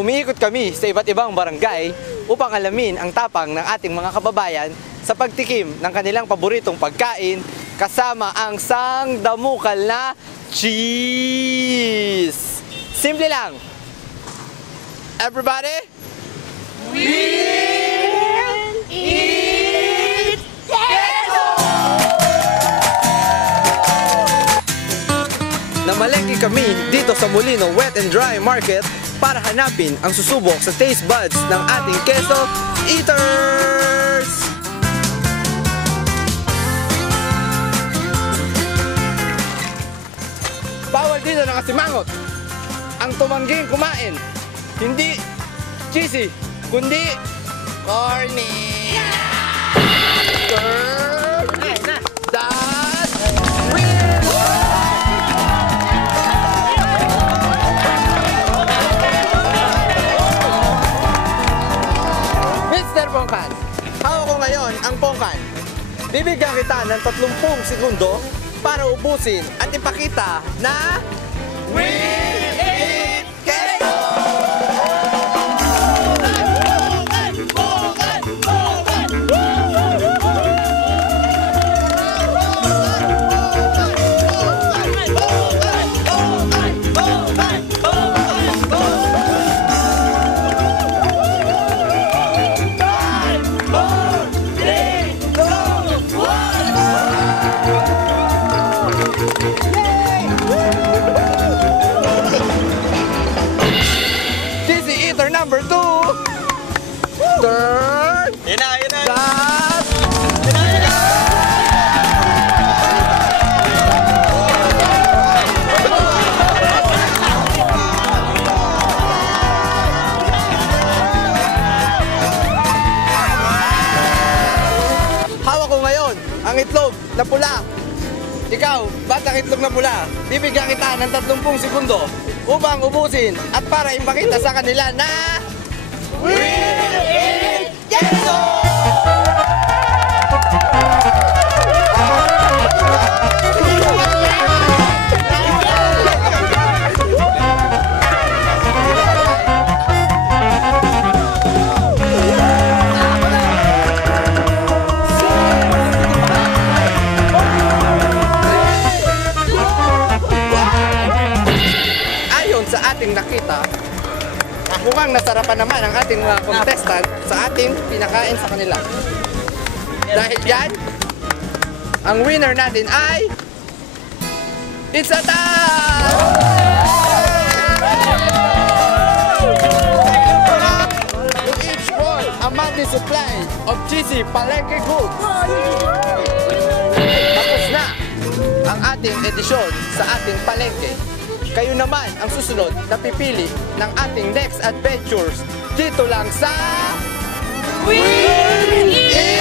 Umiikot kami sa iba't ibang barangay upang alamin ang tapang ng ating mga kababayan sa pagtikim ng kanilang paboritong pagkain kasama ang sangdamukal na cheese. Simple lang. Everybody, we'll eat queso! Namalengke kami dito sa Molino Wet and Dry Market para hanapin ang susubok sa taste buds ng ating queso eaters! Bawal dito ng asimangot ang tumangging kumain. Hindi cheesy, kundi corny. That's weird! Mr. Pongkan, hawak ko ngayon ang Pongkan. Bibigyan kita ng 30 segundo para ubusin at ipakita na we eat queso! Number 2. Turn. Yun na. Stop. Hawak ko ngayon ang itlog na pula. Ikaw, batang itlog na pula, bibigyan kita ng 30 segundo upang ubusin at para ipakita sa kanila na we eat queso! Sa ating nakita, mukhang nasarapan naman ang ating mga contestant sa ating pinakain sa kanila. Dahil dyan, ang winner natin ay it's a tie! To each one, a monthly supply of cheesy palengke goods. Tapos na ang ating edisyon sa ating palengke. Kayo naman ang susunod na pipili ng ating next adventures dito lang sa We Eat!